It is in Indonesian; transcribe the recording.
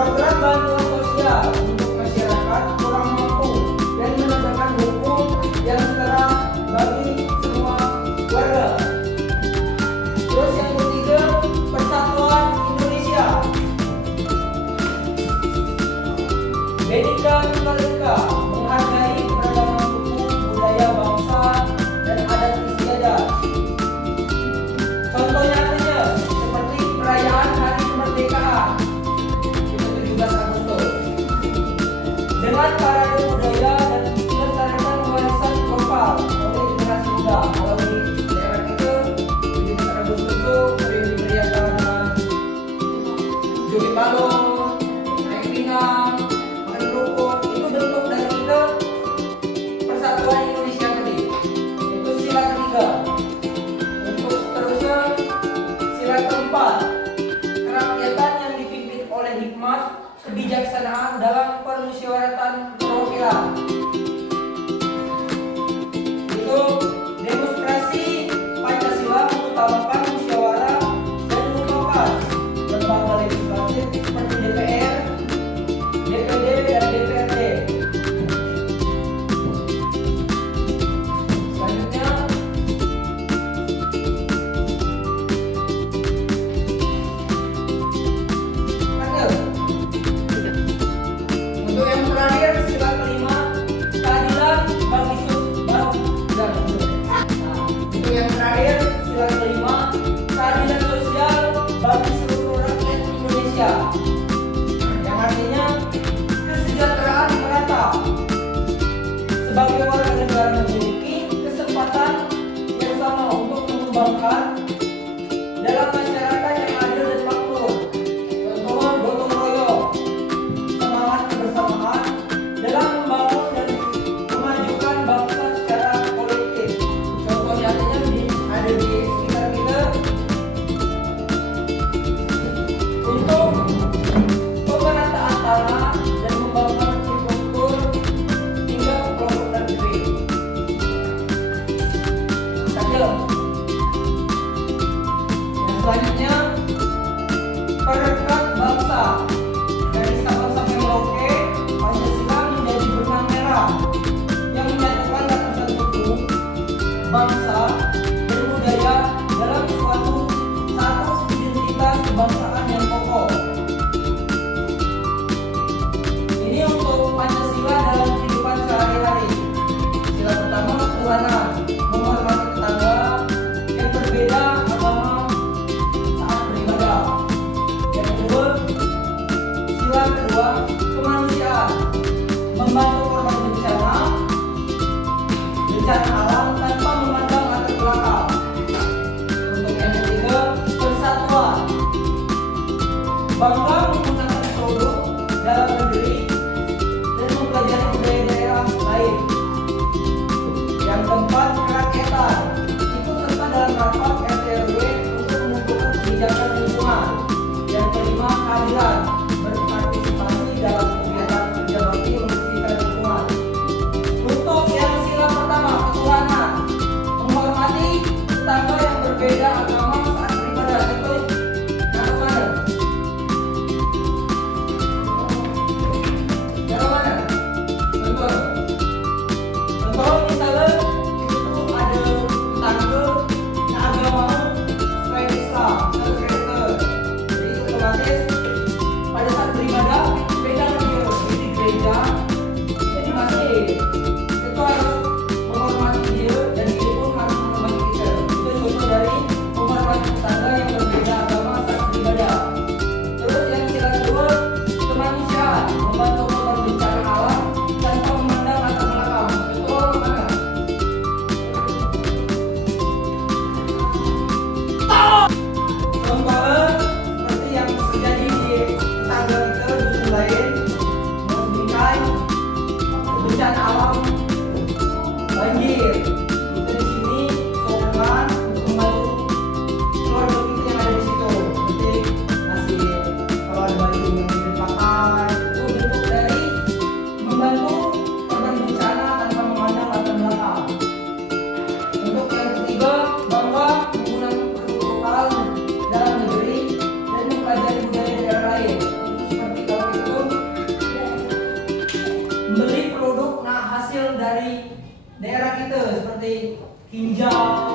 program bantuan sosial untuk masyarakat kurang mampu dan menegakkan hukum yang setara bagi semua warga. Terus yang ketiga, Persatuan Indonesia. Bhinneka Tunggal Ika menghargai keragaman suku, budaya, bangsa, dan adat istiadat. Contoh nyatanya seperti perayaan Hari Kemerdekaan 17 Agustus dengan parade budaya dan melestarikan warisan lokal oleh generasi muda. Kalau di daerah kita 17 Agustus itu sering dimeriahkan dengan joget balon, naik pinang, makan kerupuk. Itu bentuk dari kita Persatuan Indonesia tadi. Itu sila ketiga. Untuk seterusnya sila keempat, kerakyatan yang dipimpin oleh hikmat kebijaksanaan dalam permusyawaratan perwakilan. Itu demonstrasi Pancasila mengutamakan musyawarah dan mufakat. Lembaga legislatif seperti DPR, DPD, dan DPRD. Selanjutnya, untuk yang terakhir sila kelima, keadilan bagi untuk yang terakhir sila kelima, keadilan sosial bagi seluruh rakyat Indonesia, yang artinya kesejahteraan merata. Sebagai warga negara memiliki kesempatan yang sama untuk mengembangkan dalam masyarakat yang adil dan makmur. Contohnya gotong royong, semangat kebersamaan dalam membangun dan memajukan bangsa secara kolektif. Contoh nyatanya ada di sekitar kita. Untuk pemerataan tanah dan membangun infrastruktur hingga kelompok negeri. Yang selanjutnya, perekat bangsa. Dari Sabang sampai Merauke, Pancasila menjadi benang merah yang menyatukan ratusan suku, bangsa, dan budaya dalam satu identitas kebangsaan yang kokoh. Ini untuk Pancasila dalam kehidupan sehari-hari. Sila pertama, ketuhanan, menghormati tetangga yang berbeda agama saat beribadah. Yang kedua, sila kedua, kemanusiaan, membantu korban bencana alam tanpa memandang latar belakang. Untuk yang ketiga, persatuan, bangga menggunakan produk dalam negeri dan mempelajari budaya daerah lain. Yang keempat, kerakyatan, ikut serta dalam rapat RT RW untuk menentukan kebijakan lingkungan. Yang kelima, keadilan, berpartisipasi dalam kegiatan kerja bakti membersihkan lingkungan. Untuk yang sila pertama, ketuhanan, menghormati tetangga yang berbeda agama saat beribadah. Itu yang kemana? itu seperti ginjal,